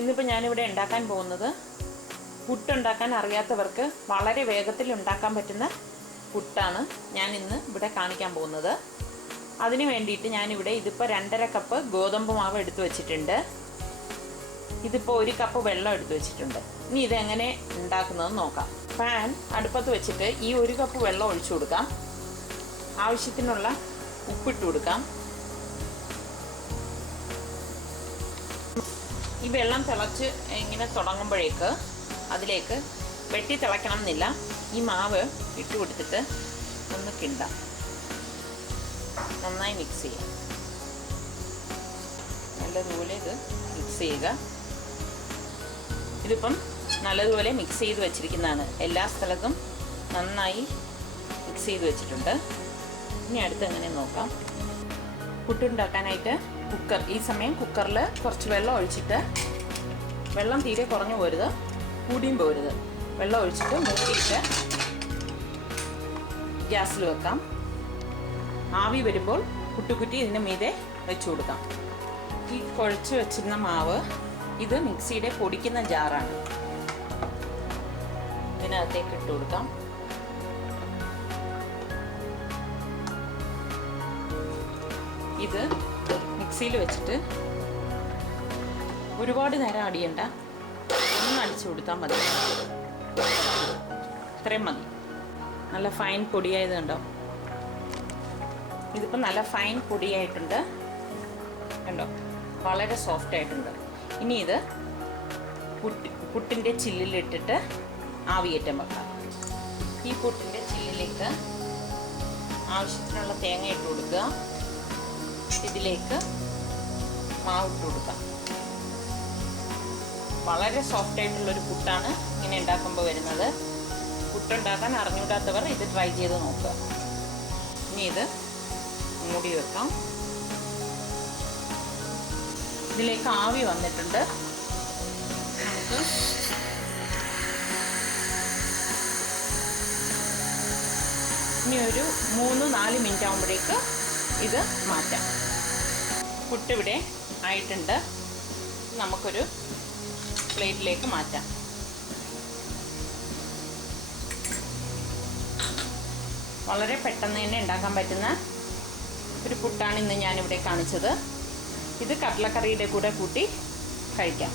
ഇന്നിപ്പോൾ ഞാനിവിടെ ഉണ്ടാക്കാൻ പോകുന്നത് പുട്ടുണ്ടാക്കാൻ അറിയാത്തവർക്ക് വളരെ വേഗത്തിൽ ഉണ്ടാക്കാൻ പറ്റുന്ന പുട്ടാണ് ഞാൻ ഇന്ന് ഇവിടെ കാണിക്കാൻ പോകുന്നത്. അതിന് വേണ്ടിയിട്ട് ഞാനിവിടെ ഇതിപ്പോൾ 2.5 കപ്പ് ഗോതമ്പ് മാവ് എടുത്തു വെച്ചിട്ടുണ്ട്. ഇതിപ്പോൾ 1 കപ്പ് വെള്ളം എടുത്തു വെച്ചിട്ടുണ്ട്. ഇനി ഇതെങ്ങനെ ഉണ്ടാക്കുന്നതെന്ന് നോക്കാം. പാൻ അടുപ്പത്ത് വെച്ചിട്ട് ഈ 1 കപ്പ് വെള്ളം ഒഴിച്ചു കൊടുക്കാം. ആവശ്യത്തിനുള്ള ഉപ്പിട്ട് കൊടുക്കാം. ഈ വെള്ളം തിളച്ച് ഇങ്ങനെ തുടങ്ങുമ്പോഴേക്ക് അതിലേക്ക് വെട്ടി തിളയ്ക്കണം എന്നില്ല, ഈ മാവ് ഇട്ട് കൊടുത്തിട്ട് ഒന്ന് കിണ്ടാം. നന്നായി മിക്സ് ചെയ്യാം. നല്ലതുപോലെ ഇത് മിക്സ് ചെയ്യുക. ഇതിപ്പം നല്ലതുപോലെ മിക്സ് ചെയ്ത് വെച്ചിരിക്കുന്നതാണ്. എല്ലാ സ്ഥലത്തും നന്നായി മിക്സ് ചെയ്ത് വെച്ചിട്ടുണ്ട്. ഇനി അടുത്ത് എങ്ങനെ നോക്കാം. പുട്ടുണ്ടാക്കാനായിട്ട് ഈ സമയം കുക്കറിൽ കുറച്ച് വെള്ളം ഒഴിച്ചിട്ട്, വെള്ളം തീരെ കുറഞ്ഞു പോരുത്, കൂടിയും പോരുത്, വെള്ളം ഒഴിച്ചിട്ട് മൂടിയിട്ട് ഗ്യാസിൽ വെക്കാം. ആവി വരുമ്പോൾ പുട്ടുകുറ്റി ഇതിന് മീതെ വെച്ചു കൊടുക്കാം. ഈ കുഴച്ച് വെച്ചിരുന്ന മാവ് ഇത് മിക്സിയുടെ പൊടിക്കുന്ന ജാറാണ്. ഇതിനകത്തേക്ക് ഇട്ട് കൊടുക്കാം. ഇത് മിക്സിയിൽ വെച്ചിട്ട് ഒരുപാട് നേരം അടിയണ്ട, ഒന്ന് അടിച്ചു കൊടുത്താൽ മതി. ഇത്രയും മതി. നല്ല ഫൈൻ പൊടിയായത് കണ്ടോ? ഇതിപ്പോൾ നല്ല ഫൈൻ പൊടിയായിട്ടുണ്ട് കണ്ടോ, വളരെ സോഫ്റ്റ് ആയിട്ടുണ്ട്. ഇനി ഇത് പുട്ടിൻ്റെ ചില്ലിലിട്ടിട്ട് ആവിയേറ്റം വെക്കാം. ഈ പുട്ടിൻ്റെ ചില്ലിലേക്ക് ആവശ്യത്തിനുള്ള തേങ്ങ ഇട്ട് കൊടുക്കുക. ഇതിലേക്ക് മാവിട്ട് കൊടുക്കാം. വളരെ സോഫ്റ്റ് ആയിട്ടുള്ളൊരു പുട്ടാണ് ഇങ്ങനെ ഉണ്ടാക്കുമ്പോൾ വരുന്നത്. പുട്ടുണ്ടാക്കാൻ അറിഞ്ഞൂടാത്തവർ ഇത് ട്രൈ ചെയ്ത് നോക്കുക. ഇനി ഇത് മൂടി വെക്കാം. ഇതിലേക്ക് ആവി വന്നിട്ടുണ്ട്. നമുക്ക് ഇനി ഒരു 3-4 മിനിറ്റ് ആകുമ്പോഴേക്ക് ഇത് മാറ്റാം. പുട്ടിവിടെ ആയിട്ടുണ്ട്. നമുക്കൊരു പ്ലേറ്റിലേക്ക് മാറ്റാം. വളരെ പെട്ടെന്ന് തന്നെ ഉണ്ടാക്കാൻ പറ്റുന്ന ഒരു പുട്ടാണ് ഇന്ന് ഞാനിവിടെ കാണിച്ചത്. ഇത് കടലക്കറിയുടെ കൂടെ കൂട്ടി കഴിക്കാം.